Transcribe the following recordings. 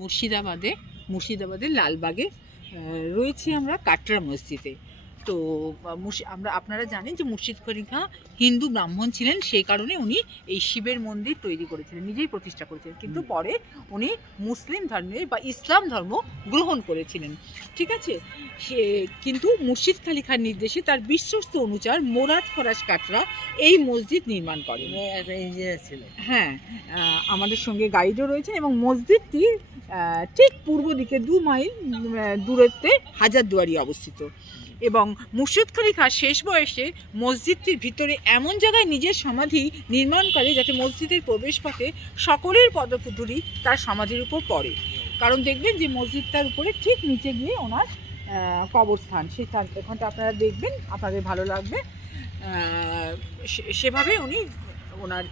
মুর্শিদাবাদের লালবাগে রয়েছি আমরা কাটরা মসজিদে। তো আপনারা জানেন যে মুর্শিদ কুলি খাঁ হিন্দু ব্রাহ্মণ ছিলেন, সেই কারণে উনি এই শিবের মন্দির তৈরি করেছিলেন, নিজেই প্রতিষ্ঠা করেছিলেন। কিন্তু পরে উনি মুসলিম ধর্মে বা ইসলাম ধর্ম গ্রহণ করেছিলেন, ঠিক আছে। কিন্তু মুর্শিদ কুলি খাঁর নির্দেশে তার বিশ্বস্ত অনুচর মোরাদ ফরাজ কাটরা এই মসজিদ নির্মাণ করেন। হ্যাঁ, আমাদের সঙ্গে গাইডও রয়েছেন এবং মসজিদটি ঠিক পূর্ব দিকে 2 মাইল দূরত্বে হাজারদুয়ারি অবস্থিত। এবং মুর্শিদ কুলি খাঁ শেষ বয়সে মসজিদটির ভিতরে এমন জায়গায় নিজের সমাধি নির্মাণ করে যাতে মসজিদের প্রবেশপথে সকলের পদধূলি তার সমাধির উপর পড়ে। কারণ দেখবেন যে মসজিদটার উপরে ঠিক নিচে গিয়ে ওনার কবরস্থান, সেখানটা আপনারা দেখবেন, আপনাদের ভালো লাগবে। সেভাবে উনি ওনার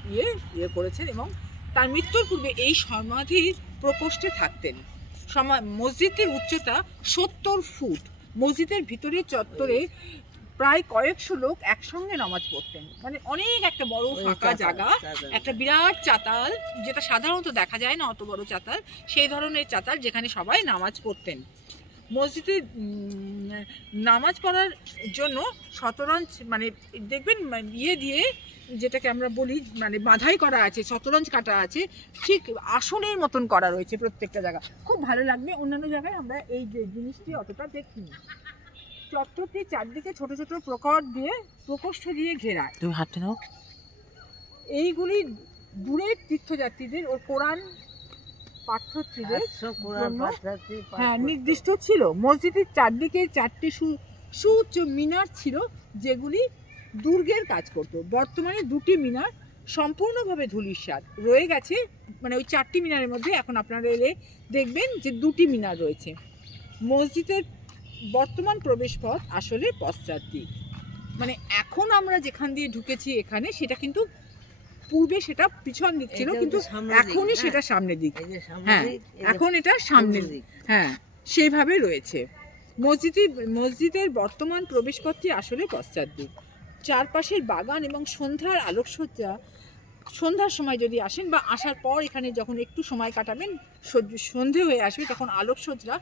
ইয়ে করেছেন এবং তার মৃত্যুর পূর্বে এই সমাধির প্রকোষ্ঠে থাকতেন। মসজিদটির উচ্চতা 70 ফুট। মসজিদের ভিতরে চত্বরে প্রায় কয়েকশো লোক একসঙ্গে নামাজ পড়তেন। মানে অনেক একটা বড় ফাঁকা জায়গা, একটা বিরাট চাতাল, যেটা সাধারণত দেখা যায় না, অত বড় চাতাল, সেই ধরনের চাতাল যেখানে সবাই নামাজ পড়তেন। মসজিদে নামাজ পড়ার জন্য শতরঞ্জ, মানে দেখবেন দিয়ে যেটাকে আমরা বলি মানে বাঁধাই করা আছে, শতরঞ্জ কাটা আছে, ঠিক আসনের মতন করা রয়েছে প্রত্যেকটা জায়গা। খুব ভালো লাগবে। অন্যান্য জায়গায় আমরা এই যে জিনিসটি অতটা দেখিনি। চত্বরটি চারদিকে ছোট ছোট প্রকোষ্ঠ দিয়ে ঘেরা। তুমি হাঁটতে দাও। এইগুলি দূরের তীর্থযাত্রীদের ও কোরআন পাঠ্যর্থীদের নির্দিষ্ট ছিল। মসজিদের চারদিকে 4টি সুউচ্চ মিনার ছিল যেগুলি দুর্গের কাজ করত। বর্তমানে 2টি মিনার সম্পূর্ণভাবে ধূলিসাৎ রয়ে গেছে। মানে ওই 4টি মিনারের মধ্যে এখন আপনারা এলে দেখবেন যে 2টি মিনার রয়েছে। মসজিদের বর্তমান প্রবেশপথ আসলে পশ্চাৎ দিক। মানে এখন আমরা যেখান দিয়ে ঢুকেছি এখানে, সেটা কিন্তু পূর্বে সেটা পিছন দিক ছিল, কিন্তু এখনই সেটা সামনের দিক। হ্যাঁ, এখন এটা সামনের দিক। হ্যাঁ, সেইভাবে রয়েছে। মসজিদের বর্তমান প্রবেশপথটি আসলে পশ্চাৎ দিক। চারপাশের বাগান এবং সন্ধ্যার আলোকসজ্জা, সন্ধ্যার সময় যদি আসেন বা আসার পর এখানে যখন একটু সময় কাটাবেন, সন্ধে হয়ে আসবে, তখন আলোকসজ্জা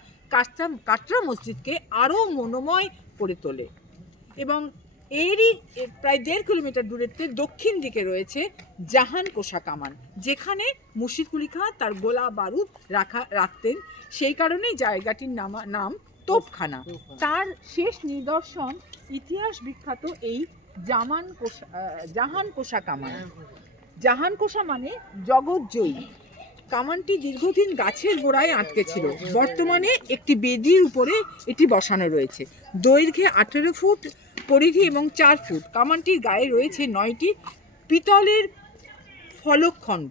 কাটরা মসজিদকে আরও মনোময় করে তোলে। এবং এরই প্রায় 1.5 কিলোমিটার দূরত্বে দক্ষিণ দিকে রয়েছে জাহান কোষা কামান, যেখানে মুর্শিদ কুলি খাঁ তার গোলা বারুদ রাখতেন। সেই কারণেই জায়গাটির নাম তোপখানা। তার শেষ নিদর্শন ইতিহাস বিখ্যাত এই জাহান কোষা কামান। জাহান কোষা মানে জগৎজয়ী। কামানটি দীর্ঘদিন গাছের গোড়ায় আটকে ছিল। বর্তমানে একটি বেদির উপরে এটি বসানো রয়েছে। দৈর্ঘ্যে 18 ফুট, পরিধি এবং 4 ফুট। কামানটির গায়ে রয়েছে 9টি পিতলের ফলকখণ্ড,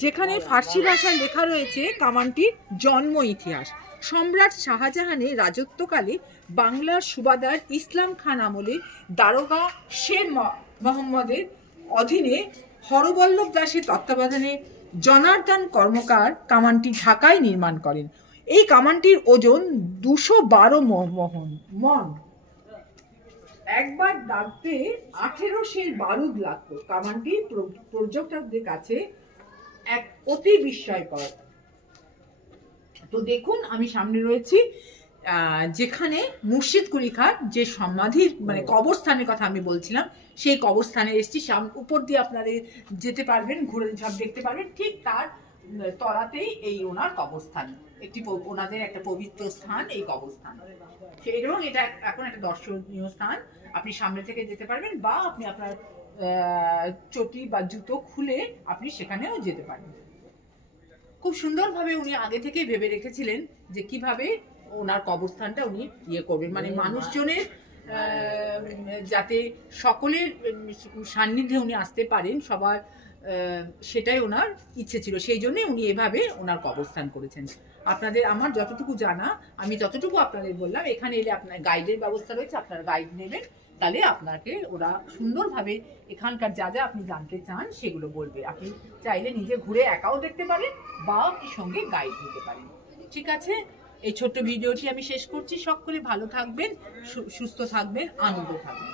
যেখানে ফার্সি ভাষায় লেখা রয়েছে কামানটির জন্ম ইতিহাস। সম্রাট শাহজাহানের রাজত্বকালে বাংলার সুবাদার ইসলাম খান আমলে দারোগা শের মোহাম্মদের অধীনে হরবল্লভ দাসের তত্ত্বাবধানে জনার্দন কর্মকার কামানটি ঢাকায় নির্মাণ করেন। এই কামানটির ওজন 212 মণ। একবার দাগতে 18 সের বারুদ লাগতো। কামানটি পর্যটকদের কাছে এক অতি বিস্ময়কর। তো দেখুন, আমি সামনে রয়েছি যেখানে মুর্শিদ কুলি খাঁর যে সমাধির মানে কবরস্থানের কথা আমি বলছিলাম, সেই কবরস্থানে এসেছি। উপর দিয়ে আপনারা যেতে পারবেন, ঘুরে সব দেখতে পারবেন। ঠিক তার তলাতেই এই ওনার কবরস্থান, ওনাদের একটা পবিত্র স্থান এই কবরস্থান। এবং এটা এখন একটা দর্শনীয় স্থান। আপনি সামনে থেকে যেতে পারবেন বা আপনি আপনার চটি বা জুতো খুলে আপনি সেখানেও যেতে পারবেন। খুব সুন্দরভাবে উনি আগে থেকে ভেবে রেখেছিলেন যে কিভাবে ওনার কবরস্থানটা উনি করবেন, মানে মানুষজনের যাতে সকলের সান্নিধ্যে উনি আসতে পারেন, সবার, সেটাই ওনার ইচ্ছে ছিল। সেই জন্য উনি এভাবে ওনার কবরস্থান করেছেন। আপনাদের আমার যতটুকু জানা, আমি ততটুকু আপনাদের বললাম। এখানে এলে আপনার গাইডের ব্যবস্থা রয়েছে, আপনারা গাইড নেবেন, তাহলে আপনাকে ওরা সুন্দরভাবে এখানকার যা যা আপনি জানতে চান সেগুলো বলবে। আপনি চাইলে নিজে ঘুরে একাও দেখতে পারেন বা আপনি সঙ্গে গাইড নিতে পারেন। ঠিক আছে, এই ছোট্ট ভিডিওটি আমি শেষ করছি। সকলে ভালো থাকবেন, সুস্থ থাকবেন, আনন্দ থাকবেন।